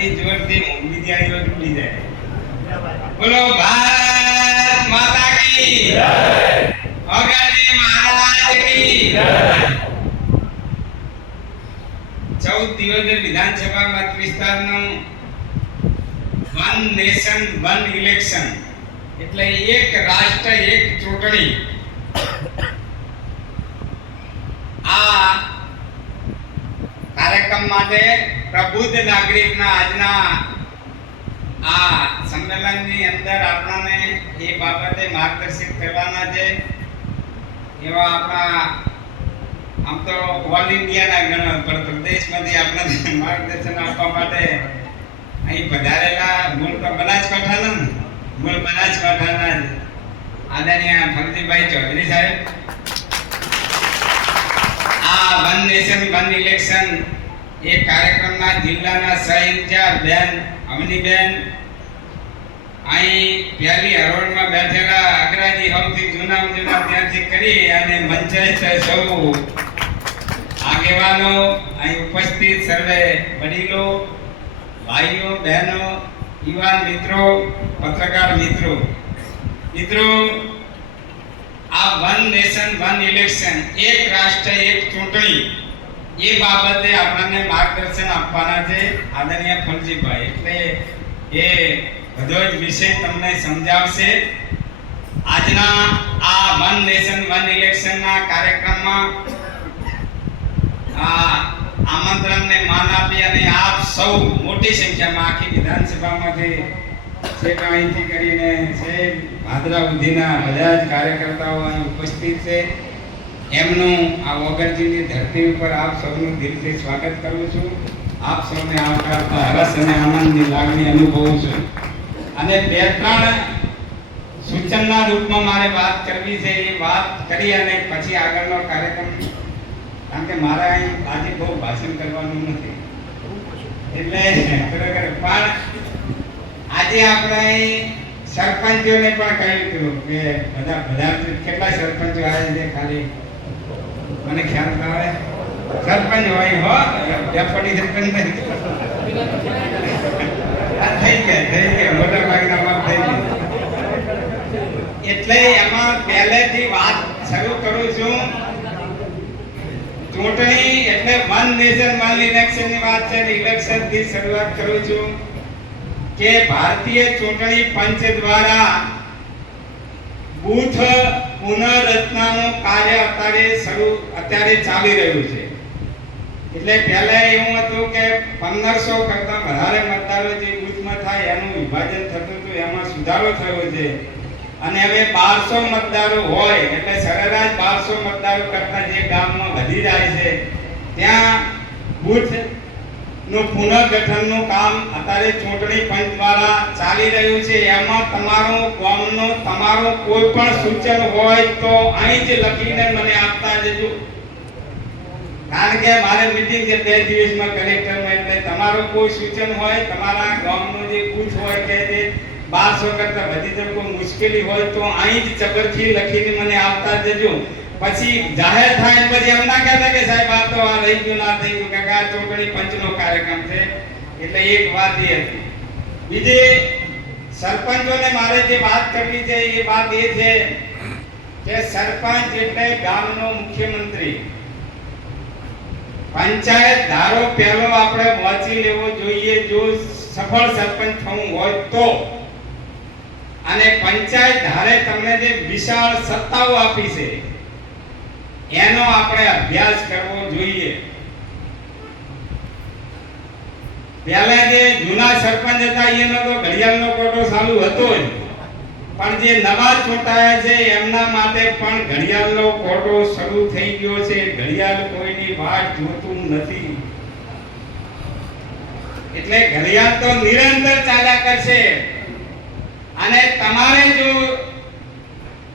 તાળી જોરથી વિદ્યાર્થીઓ ઉડી જાય. બોલો ભારત માતા કી જય, અગરજી મહારાજ કી જય. 14 દિવસ વિધાનસભા મત વિસ્તારનું વન નેશન વન ઇલેક્શન એટલે એક રાષ્ટ્ર એક ચૂંટણી. આ કાર્યક્રમ માટે પ્રબુદ્ધ નાગરિકના આજના આ સંમેલનની અંદર આપણને એ બાબતે માર્ગદર્શિત કરવાના છે એવા આપણા આમ તો ઓલ ઇન્ડિયાના ઘણા પ્રદેશમાંથી આપણને માર્ગદર્શન આપવા માટે અહીં પધારેલા મૂળ તો બનાસકાંઠાના આદરણીય ફરજીભાઈ ચૌધરી સાહેબ. આ વન નેશન વન ઇલેક્શન એ કાર્યક્રમના જિલ્લાના સહ ઇન્ચાર્જ બેન અવનીબેન, અહીં પહેલી હરોળમાં બેઠેલા અગ્રાજી સૌથી જૂના ત્યાંથી કરી અને મંચે સૌ આગેવાનો, અહીં ઉપસ્થિત સર્વે વડીલો, ભાઈઓ બહેનો, યુવાન મિત્રો, પત્રકાર મિત્રો, આ વન નેશન વન ઇલેક્શન એક રાષ્ટ્ર એક ચૂંટણી એ બાબતે આપણને માર્ગદર્શન આપવાના છે આદરણીય ફલજીભાઈ. એટલે એ બધો જ વિષય તમને સમજાવશે. આજના આ વન નેશન વન ઇલેક્શનના કાર્યક્રમમાં આમંત્રણને માન આપી અને આપ સૌ મોટી સંખ્યામાં આખી વિધાનસભામાંથી છેક અહીંથી કરીને છે ભાદરા સુધીના બધા જ કાર્યકર્તાઓ અહીં ઉપસ્થિત છે. એમનું આ ઓગણજીની ધરતી ઉપર આપ સૌનું દિલથી સ્વાગત કરું છું. આપ સૌને આવકારતા હર્ષ અને આનંદની લાગણી અનુભવું છું. અને બે ત્રણ સૂચનના રૂપમાં મારે વાત કરવી છે. એ વાત કરી અને પછી આગળનો કાર્યક્રમ, કારણ કે મારે અહીં આજે બહુ ભાષણ કરવાનું નથી એટલે ખરેખર પણ આજે આપણે સરપંચોને પણ કહ્યું હતું કે બધા કેટલા સરપંચો આવે છે, ખાલી મને ખ્યાલ ના આવે. સરપંચ હોય હો, ડેપ્યુટી સરપંચ થઈ ગયા મોટા ભાગના મત થઈ ગયા. એટલે એમાં પહેલેથી વાત શરૂ કરું છું. ચૂંટણી એટલે વન નેશન વન ઇલેક્શનની વાત છે. ઇલેક્શન થી શરૂઆત કરું છું કે ભારતીય ચૂંટણી પંચ દ્વારા બૂથ પુનઃરચનાનું કાર્ય અત્યારે ચાલી રહ્યું છે. એટલે પહેલા એવું હતું કે 1500 કરતા વધારે મતદારો જે બૂથમાં થાય એનું વિભાજન થતું હતું, એમાં સુધારો થયો છે અને હવે 1200 મતદારો હોય એટલે સરેરાશ 1200 મતદારો કરતા જે ગામમાં વધી જાય છે ત્યાં બૂથ નું પુનર્ગઠનનું કામ અત્યારે ચૂંટણી પંચ દ્વારા ચાલી રહ્યું છે. એમાં તમારું ગામનું તમારું કોઈ પણ સૂચન હોય તો અહીં જ લખીને મને આપતા જજો, કારણ કે મારે મીટિંગ છે 2 દિવસમાં કલેક્ટરમાં. એટલે તમારું કોઈ સૂચન હોય, તમારા ગામનો જે બૂથ હોય કે જે 1200 કરતા વધી જાય કોઈ મુશ્કેલી હોય તો અહીં જ ચબરથી લખીને મને આપતા જજો. પછી જાહેર થાય પછી એમ ના કહેતા કે સાહેબ આ તો આ રહી ગયું ના થઈ ગયું, કે આ ચૂંટણી પંચનો કાર્યક્રમ છે. એટલે એક વાત એ હતી. બીજી સરપંચોને મારે જે વાત કરવી છે એ વાત એ છે કે સરપંચ એટલે ગામનો મુખ્યમંત્રી. પંચાયત ધારો પહેલો આપણે વાંચી લેવો જોઈએ જો સફળ સરપંચ થવું હોય તો. અને પંચાયત ધારે તમને જે વિશાળ સત્તાઓ આપી છે એનો આપણે અભ્યાસ કરવો જોઈએ. પહેલા જે જૂના સરપંચ હતા એનો તો ઘડિયાળનો કોટો ચાલુ હતો જ, પણ જે નવા ચૂંટાયા છે એમના માટે પણ ઘડિયાળનો કોટો શરૂ થઈ ગયો છે. ઘડિયાળ કોઈની વાટ જોતું નથી એટલે ઘડિયાળ તો નિરંતર ચાલ્યા કરશે. અને તમારે જો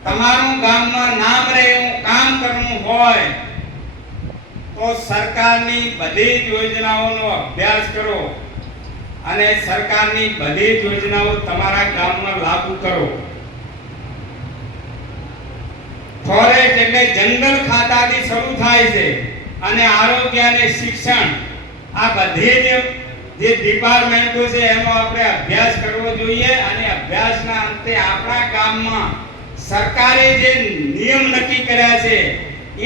તમારું ગામમાં નામ રહે એવું કામ કરવું હોય તો સરકારની બધી જ યોજનાઓનો અભ્યાસ કરો અને સરકારની બધી જ યોજનાઓ તમારા ગામમાં લાગુ કરો. ફોરેસ્ટ એટલે જંગલ ખાતાથી શરૂ થાય છે અને આરોગ્ય અને શિક્ષણ આ બધી જ જે ડિપાર્ટમેન્ટો છે એનો આપણે અભ્યાસ કરવો જોઈએ અને અભ્યાસના અંતે આપણા ગામમાં સરકારે જે નિયમ નક્કી કર્યા છે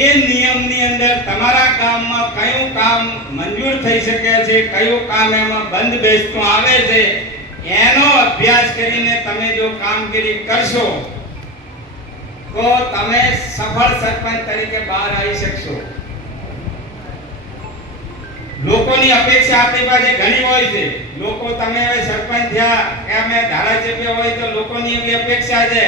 એ નિયમની અંદર તમારા ગામમાં કયું કામ મંજૂર થઈ શકે છે, કયું કામ એમાં બંધ બેસતું આવે છે, એનો અભ્યાસ કરીને તમે જો કામગીરી કરશો તો તમે સફળ સરપંચ તરીકે બહાર આવી શકશો. લોકોની અપેક્ષા આપણી પાસે ઘણી હોય છે. લોકો તમે હવે સરપંચ થયા કે અમે ધારાસભ્ય હોય તો લોકોની એવી અપેક્ષા છે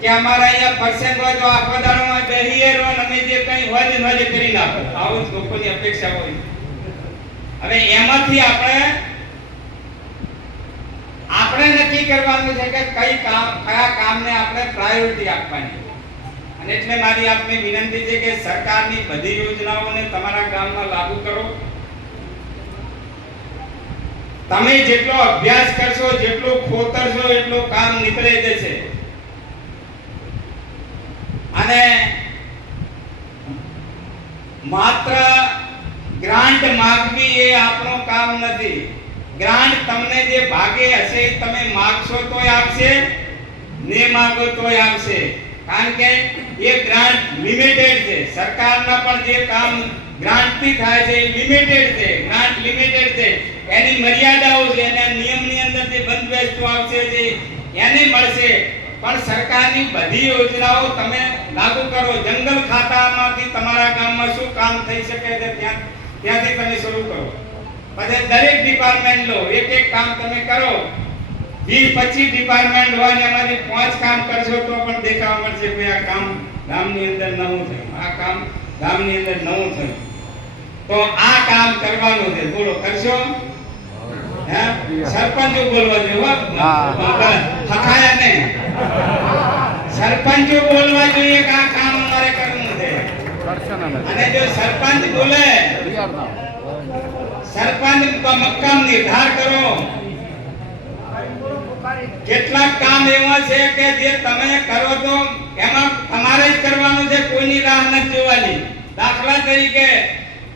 કે અમારા અહીંયા પર્સન્ટ હોય તો આખો દાડોમાં બેહીએ રહો અને અમે જે કંઈ હોય જ કરી નાખો. આવું જ લોકોની અપેક્ષા હોય. હવે એમાંથી આપણે નક્કી કરવાનું છે કે કયા કામને આપણે પ્રાયોરિટી આપવાની. અને એટલે મારી આપને વિનંતી છે કે સરકારની બધી યોજનાઓને તમારા ગામમાં લાગુ કરો. તમે જેટલો અભ્યાસ કરશો, જેટલો ખોતરશો એટલું કામ નીકળે જશે. અને માત્ર ગ્રાન્ટ માંગવી એ આપણું કામ નથી. ગ્રાન્ટ તમને જે ભાગે હશે તમે માંગશો તોય આપશે, ને માંગો તોય આપશે. કારણ કે એ ગ્રાન્ટ લિમિટેડ છે. સરકારના પણ જે કામ ગ્રાન્ટ થી થાય છે એ લિમિટેડ છે. ગ્રાન્ટ લિમિટેડ છે, એની મર્યાદાઓ છે, એના નિયમની અંદર જે બંધ બેસતું આવશે છે એને મળશે. પણ સરકારની બધી યોજનાઓ તમે લાગુ કરો. જંગલ ખાતામાંથી તમારા ગામમાં શું કામ થઈ શકે છે ત્યાંથી તમે શરૂ કરો. પછી દરેક ડિપાર્ટમેન્ટ લો, એક એક કામ તમે કરો. 20-25 ડિપાર્ટમેન્ટ હોય ને એમાંથી 5 કામ કરશો તો પણ દેખાવા મળશે કે આ કામ ગામની અંદર નવું થયું, આ કામ ગામની અંદર નવું થયું. તો આ કામ કરવાનું છે. બોલો, કરશો? હે, સરપંચો બોલવા જોઈએ. હખાયા ને સરપંચો બોલવા જોઈએ કે આ કામ અમારે કરવું છે. અને જો સરપંચ બોલે, સરપંચ મક્કમ નિર્ધાર કરો. કેટલાક કામ એવા છે કે જે તમે કરો તો એમાં તમારે જ કરવાનું છે, કોઈની રાહ નથી જોવાની. દાખલા તરીકે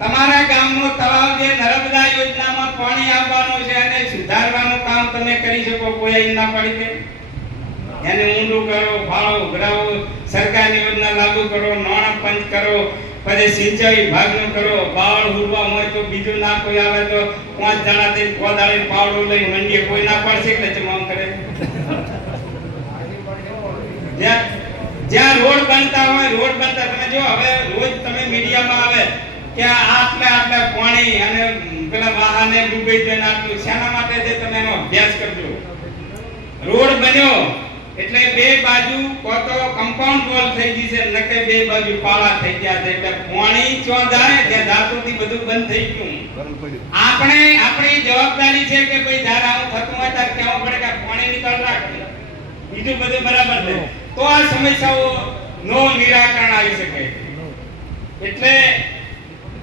તમારા ગામનો તળાવ જે નર્મદા યોજનામાં પાણી આપવાનું છે અને સુધારવાનું કામ તમે કરી શકો. કોઈ ના પાડી દે, એને ઊંડું કરો, ફાળો ઉઘરાવો, સરકારની યોજના લાગુ કરો, નાણાં પંચ કરો, પછી સિંચાઈ વિભાગનું કરો. બાળ હુરવા હોય તો બીજું ના કોઈ આવે તો 5 જણા થી કોદાળી પાવડો લઈ મંડીએ. કોઈ ના પડશે એટલે જમામ કરે. જ્યાં રોડ બનતા હોય, રોડ બનતા તમે જો હવે રોજ તમે મીડિયામાં આવે કે આટલા પાણી અને પેલા વાહને ડૂબી જઈને આટલું શેના માટે છે, તમે એનો અભ્યાસ કરજો. રોડ બન્યો એટલે બે બાજુ કોતો કમ્પાઉન્ડ વોલ થઈ ગઈ છે, નકે બે બાજુ પાળા થઈ ગયા છે. એટલે પાણી ચો જાય ત્યાં ધાતુથી બધું બંધ થઈ ગયું. આપણી જવાબદારી છે કે ભાઈ જ્યારે આવું થતું હોય ત્યારે કેવું પડે કે પાણી નિકાલ રાખે, બીજું બધું બરાબર છે. તો આ સમસ્યાઓ નો નિરાકરણ આવી શકે. એટલે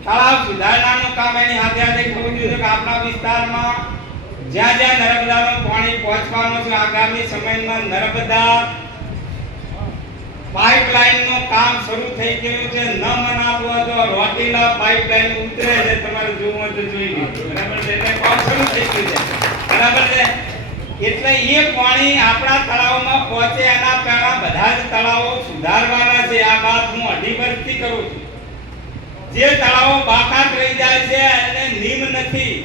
તળાવ સુધારણાનું કામ એની હાથે હાથે થવું જોઈએ કે આપણા વિસ્તારમાં જ્યાં જ્યાં નર્મદાનું પાણી પહોંચવાનું છે આગામી સમયમાં નર્મદા પાઇપલાઇનનું કામ શરૂ થઈ ગયું છે. ન મનાતું હોય તો રોટીલા પાઇપલાઇન ઉતરે છે, તમારે જોવું હોય તો જોઈ લો. બરાબર છે, એટલે કામ શરૂ થઈ ગયું છે. બરાબર છે. એટલે એ પાણી આપણા તળાવમાં પહોંચે એના પહેલા બધા જ તળાવો સુધારવાના છે. આ વાત હું 2.5 વર્ષથી કરું છું. જે તળાવો બાકાત રહી જાય છે અને નીમ નથી,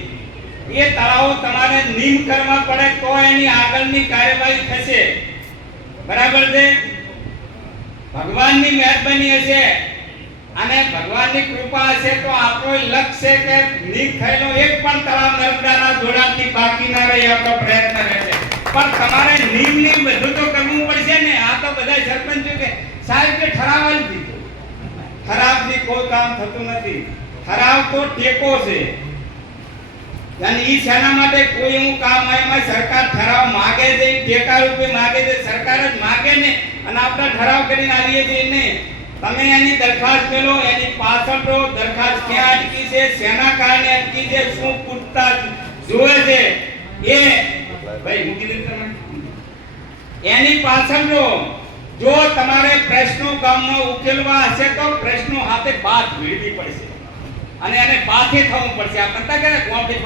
એ તળાવો તમારે નીમ કરવા પડે તો એની આગળની કાર્યવાહી થશે. બરાબર છે. ભગવાનની મહેરબાની હશે અને ભગવાનની કૃપા હશે તો આપણો લક્ષ્ય કે નીમ થયેલો એક પણ તળાવ નર્મદાના જોડાણથી બાકી ના રહે, આપણો પ્રયત્ન રહેશે. પણ તમારે નીમની બધું તો કરવું પડશે ને. આ તો બધા સરપંચો કે સાહેબ કે ઠરાવ જ દીધો, ઠરાવથી કોઈ કામ થતું નથી. ઠરાવ તો ટેકો છે. અને ઈ શેના માટે કોઈ એવું કામ હોય એમાં સરકાર ઠરાવ માગે છે, ટેકા રૂપે માગે છે. સરકાર જ માગે ને અને આપણે ઠરાવ કરીને આવીએ છીએ ને. તમે એની દરખાસ્ત મેલો, એની પાછળ તો દરખાસ્ત ક્યાં અટકી છે, શેના કારણે અટકી છે, શું પૂછતા જોવે છે એ ભાઈ મૂકી દે તમે. એની પાછળ જો તમારે પ્રશ્નો ગામમાં ઉકેલવા હશે તો પ્રશ્નો હાથે બાદ ભેળવી પડશે. અને એને બાથે થવું પડશે. આ કરતા કે ને કોમ્પ્લેટ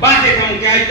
બાથે થવું કે